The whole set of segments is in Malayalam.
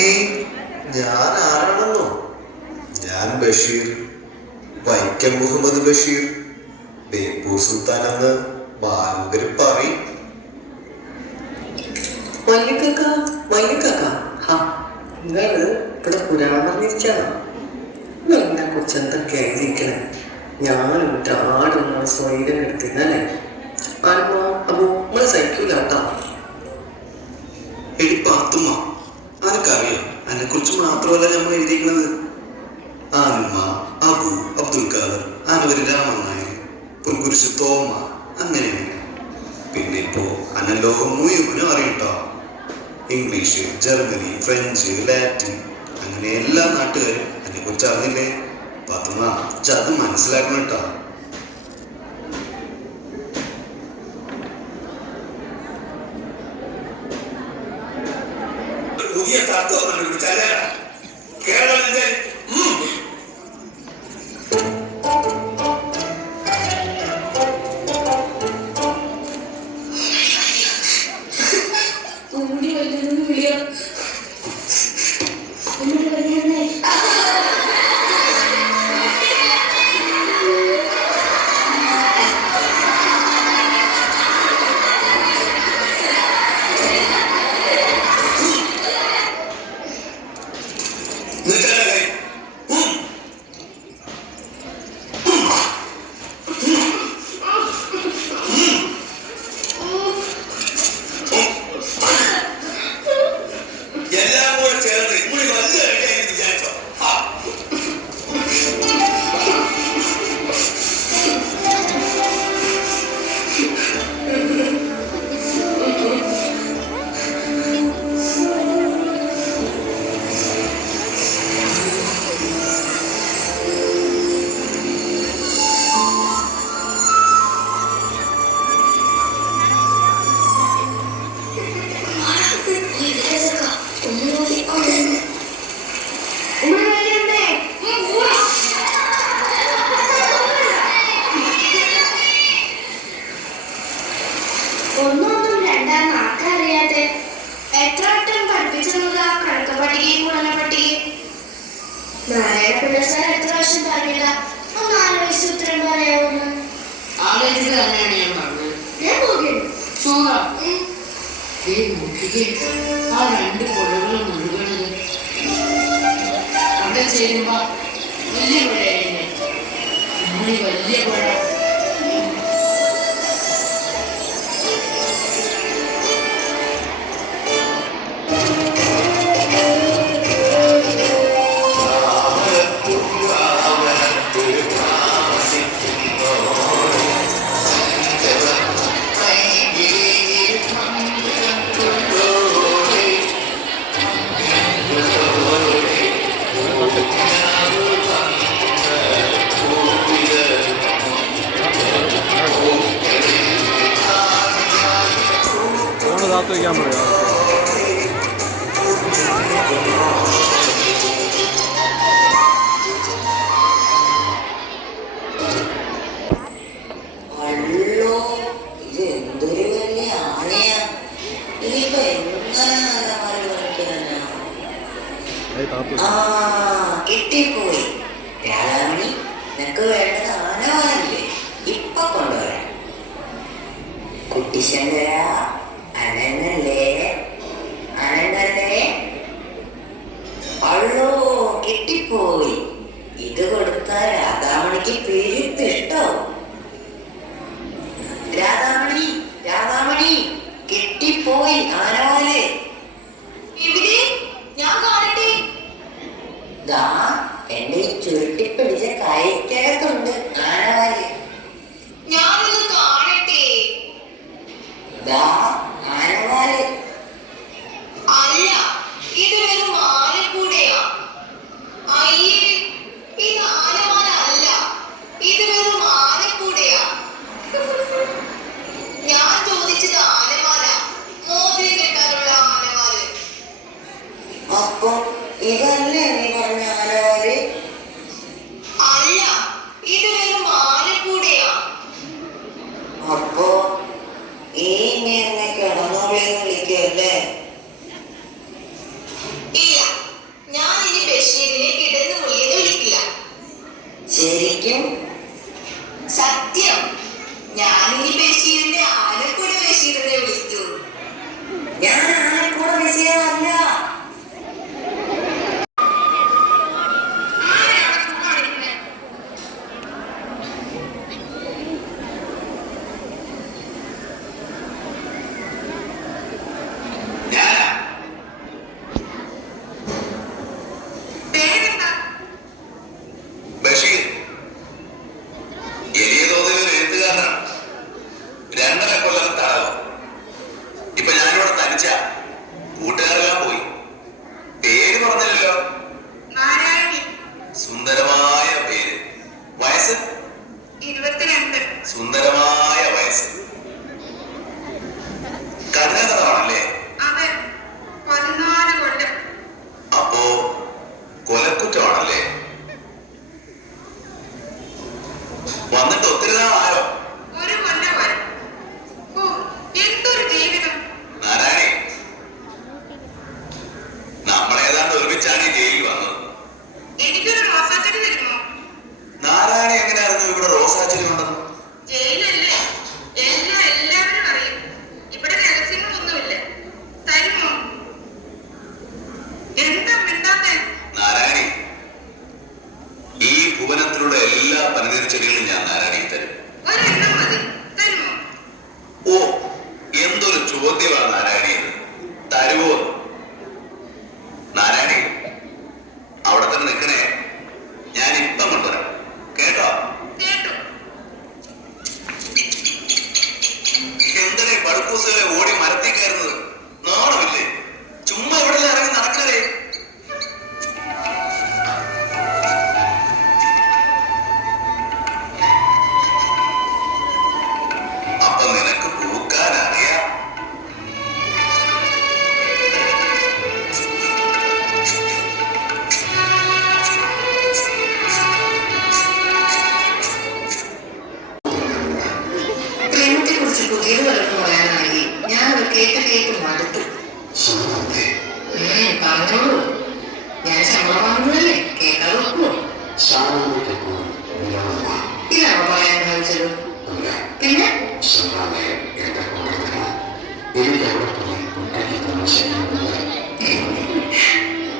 ഈ ഞാൻ ആരാണെന്നോ? ഞാൻ ബഷീർ, വൈക്കം മുഹമ്മദ് ബഷീർ, ബേപ്പൂർ സുൽത്താൻ എന്ന് ബാലുങ്കര് പറയും. നിങ്ങള് ഇവിടെ പുരാണം പറഞ്ഞിരിക്കാണോ? നിങ്ങളെ കുറിച്ച് എന്തൊക്കെ എഴുതിയിരിക്കണേ? ഞാനൊരാടുള്ള സ്വൈരം എടുത്തിരുന്നല്ലേ? ആരുമ്പോ അപ്പൊ നമ്മള് സഹിക്കൂല കേട്ടോ. എടി പാത്തുമ്മ, ആർക്കറിയാം അതിനെ കുറിച്ച് മാത്രമല്ല നമ്മൾ എഴുതിയിരിക്കുന്നത്. ആനുമ്മ, അബു, അബ്ദുൽ ഖാദർ, ആനവരി രാമൻ നായർ, പൊൻകുരിശ് തോമ, അങ്ങനെ പിന്നെ ഇപ്പോ അനലോകം മുഴുവനും അറിയട്ടോ. ഇംഗ്ലീഷ്, ജർമ്മനി, ഫ്രഞ്ച്, ലാറ്റിൻ, അങ്ങനെ എല്ലാ നാട്ടുകാരും അതിനെ കുറിച്ച് അറിഞ്ഞില്ലേ? പാത്തുമ്മ അത് മനസ്സിലാക്കണം കേട്ടോ. പുതിയ തത്വം കണ്ടുപിടിച്ചാൽ കേരളം ഒന്നൊന്നും രണ്ടാം നാക്കറിയാതെ എത്ര വട്ടം പഠിപ്പിച്ചത് ആ കണക്ക് പട്ടികയും ഗുണന പട്ടികയും. നാരായണ പിള്ള സാർ എത്ര പ്രാവശ്യം പറഞ്ഞില്ല ഒന്ന് ആലോചിച്ച് ഉത്തരം പറയാവുന്ന. ആലോചിച്ച് തന്നെയാണ് ഞാൻ പറഞ്ഞത്. ഞാൻ പോകുന്നു. ആ രണ്ട് പുഴകളും ഒഴുകണത് അവിടെ ചേരുമ്പോ വലിയ പുഴയായിരുന്നു. നമ്മൾ വലിയ പുഴ तो क्या पड़ेगा കിട്ടിപ്പോയി. രാധാമണി, നിനക്ക് വേണ്ടത് ആനവാനല്ലേ? ഇപ്പൊ കൊണ്ടുവരാം. കുട്ടിശങ്കര, അനങ്ങല്ലേ? അനങ്ങല്ലേ? അള്ളോ, കിട്ടിപ്പോയി. ഇത് കൊടുത്താൽ രാധാമണിക്ക് പെരുത്തിഷ്ടാവും. രാധാമണി, രാധാമണി, കിട്ടിപ്പോയി ആനവാല്. ദാ എന്റെ ഈ ചുരുട്ടിപ്പിടിച്ച കൈക്കകത്തുണ്ട് ആനവാല്. ഞാനൊന്ന് കാണട്ടെ. ദാ ആനവാല്. അല്ല, ഇത് വെറും ആനക്കൂടെയാ. അയ്യേ, ഇത് ആനവാലല്ല, ഇത് വെറും ആനക്കൂടെയാ. ഞാൻ ചോദിച്ചത് ആനവാല, മോതിരം കെട്ടാനുള്ള ആനവാല്. അപ്പൊ ഇതല്ലേ നീ പറഞ്ഞ ആനവാല്? അല്ല, ഇത് വെറും ആനക്കൂടെയാ. അപ്പൊ ഈ നീ എന്നെ കിടന്നോളി വിളിക്കല്ലേ? ഇല്ല, കുറ്റമാണല്ലേ? വന്നിട്ട് ഒത്തിരി നാളായോ? ഒരു കൊല്ലമായി. ഓ, എന്തൊരു ജീവിതം. നാരായണി, നമ്മളേതാണ്ട് ഒരുമിച്ചാണ് ഈ ജയിലിൽ വന്നത്. എനിക്കൊരു റോസാച്ചെടി തരുമോ? നാരായണി എങ്ങനെ അറിഞ്ഞു ഇവിടെ റോസാച്ചെടി ഉണ്ടെന്ന്? ജയിലല്ലേ, എല്ലാവരും അറിയും. ഇവിടെ രഹസ്യങ്ങളൊന്നുമില്ല. തരുമോ? എന്താ മിണ്ടാത്തെ? നാരായണി, ഈ ഭുവനത്തിലുള്ള എല്ലാ പനിനീർ ചെടികളും ഞാൻ നാരായണിക്ക് തരും. ഒരെണ്ണം മതി. തരുമോ? ഓ, എന്തൊരു ചോദ്യമാണ് നാരായണി ഇത്. തരുവോ? നാരായണി, അവിടെ തന്നെ നിൽക്കണേ. ഞാൻ ഇപ്പം കൊണ്ടുവരാം, കേട്ടോ? കേട്ടു. എന്തിനെ പടുക്കൂസുകളെ ഓടി മരത്തിൽ കയറുന്നത്? നാണമില്ലേ? ചുമ്മാ ഇവിടെ ഇറങ്ങി നടക്കണേ. അപ്പൊ നിനക്ക് പൂക്കാൻ അറിയാം. പ്രേമത്തെ കുറിച്ച് പുതിയത് വല്ലതും പറയാനാണെങ്കിൽ ഞാനത് കേട്ട് മടുത്തു. പറഞ്ഞോളൂ. ഞാൻ ശമ്പളം വാങ്ങുന്നതല്ലേ, കേൾക്കാതെ വെക്കുമോ? ഇതാണോ പറയാൻ ഭാവിച്ചത്? പിന്നെ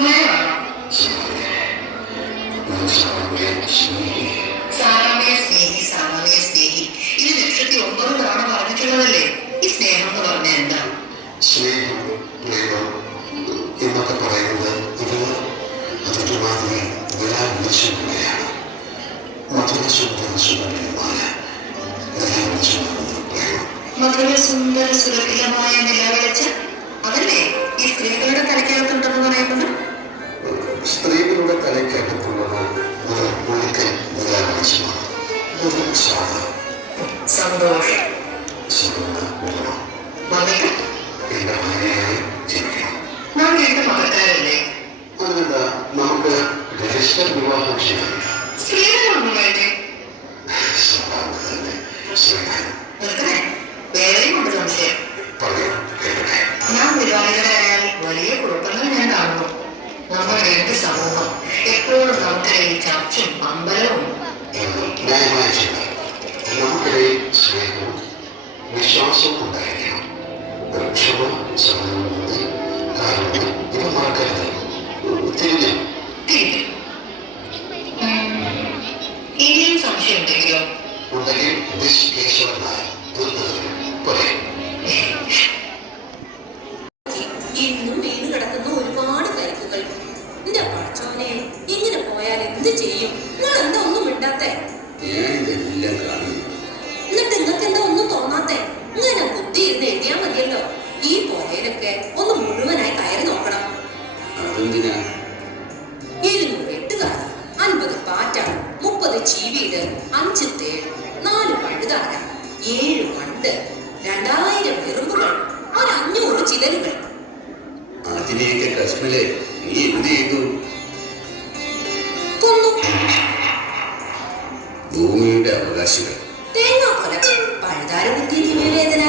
ഭയമാണോ? സാറാമയെ സ്നേഹി ഇത് 1,900 തവണ പറഞ്ഞിട്ടുള്ളതല്ലേ. ഈ സ്നേഹം എന്ന് പറഞ്ഞാൽ എന്താ? സ്നേഹം, പ്രേമം എന്നൊക്കെ പറയുന്നത് അതൊരു മാതിരി നിലാവിളിച്ചുകൊള്ളുകയാണ്. മധുര സുന്ദര സുരഭിലമായ നിലവിളിച്ച് അതല്ലേ ഈ സ്ത്രീകളുടെ തലയ്ക്കകത്തുണ്ടെന്ന് പറയുന്നത്? സ്ത്രീകളുടെ തലയ്ക്കകത്തുള്ളത് ഒരു ഒഴുക്കൽ നിലാവിളിച്ചുമാണ്. ഒരു സന്തോഷം വന്നിട്ട് എന്റെ ഭാര്യയായി ജനിക്കണം. നാം 2 മതക്കാരല്ലേ? അതുകൊണ്ട് നമുക്ക് രജിസ്റ്റർ വിവാഹം ചെയ്യാനില്ല. സ്ത്രീകളൊന്നും വേണ്ടേ? സ്വഭാവത്തിന്റെ സ്നേഹം നിർത്തണേ, വേറെയും കൊണ്ട് സംശയം. പറയൂ, കേൾക്കട്ടെ. നാം വിവാഹിതരായാൽ വലിയ കുഴപ്പങ്ങൾ ഞാൻ കാണുന്നു. നമ്മുടെ 2 സമൂഹം എപ്പോഴും നമുക്കിടയിൽ ചർച്ചയും അമ്പലവും. ന്യായമായ ചിന്ത. നമുക്കിടയിൽ സ്നേഹവും വിശ്വാസവും ഉണ്ടായിരിക്കണം. ക്ഷമ, സഹാനുഭൂതി, കാരുണ്യം ഇവ മറക്കരുത്. തിരിഞ്ഞു ഇനിയും സംശയം ഉണ്ടെങ്കിലോ? ഉണ്ടെങ്കിൽ കേശവനായി പറയും. ഇന്നും വീണ് കിടക്കുന്ന ഒരുപാട് കരിക്കുകൾ. എന്റെ പഠിച്ചോനെ, ഇങ്ങനെ പോയാൽ എന്ത് ചെയ്യും? നിങ്ങൾ എന്താ ഒന്നും മിണ്ടാത്തെ? ഞാനിതെല്ലാം കാണുന്നു. എന്നിട്ട് നിങ്ങൾക്ക് എന്താ ഒന്നും തോന്നാത്തെ? ഇങ്ങനെ കുത്തിയിരുന്ന് എഴുതിയാ മതിയല്ലോ. ഈ പോയയിലൊക്കെ ഒന്ന് മുഴുവനായി കയറി നോക്കണം. അതെന്തിനാ? 200 എട്ടുകാലി, 50 പാറ്റ, 30 ചീവീട്, 5 തേൾ, 4 പഴുതാര, 7 വണ്ട്, 2000 എറുമ്പുകൾ, 500 ചിതലുകൾ. അതിനെയൊക്കെ കശ്മലെ നീ എന്ത് ചെയ്തു? കൊന്നു. ഭൂമിയുടെ അവകാശികൾ. തേങ്ങാക്കൊല, പഴുതാര കുത്തിയ ദിവ്യവേദന,